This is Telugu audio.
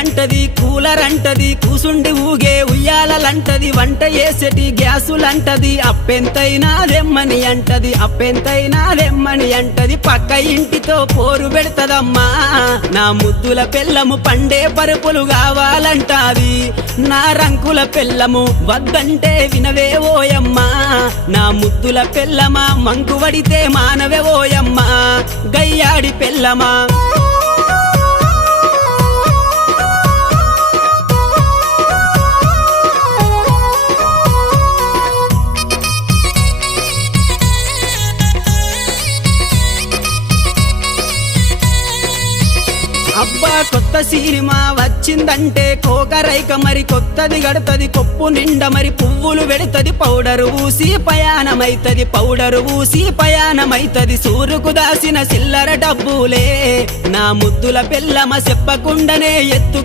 అంటది, కూలర్ అంటది, కూసుండి ఊగే ఉయ్యాలంటది, వంట చేసేటి గ్యాసులంటది, అప్పెంతైనా దెమ్మని అంటది, అప్పెంతైనా దెమ్మని అంటది, పక్క ఇంటితో పోరు పెడతదమ్మా. నా ముద్దుల పెళ్ళము పండే పరుపులు కావాలంటాది, నా రంకుల పెళ్ళము వద్దంటే వినవే ఓయమ్మా. నా ముద్దుల పెళ్ళమా మంకు వడితే మానవే ఓయమ్మా, గయ్యాడి పెళ్ళమా. అబ్బా కొత్త సినిమా వచ్చిందంటే కోకరైక మరి కొత్తది గడతది, కొప్పు నిండా మరి పువ్వులు పెడతది, పౌడరు ఊసి పయానమైతది, పౌడరు ఊసి పయానమైతది, సూరుకు దాసిన చిల్లర డబ్బులే నా ముద్దుల పెళ్ళమ చెప్పకుండానే ఎత్తు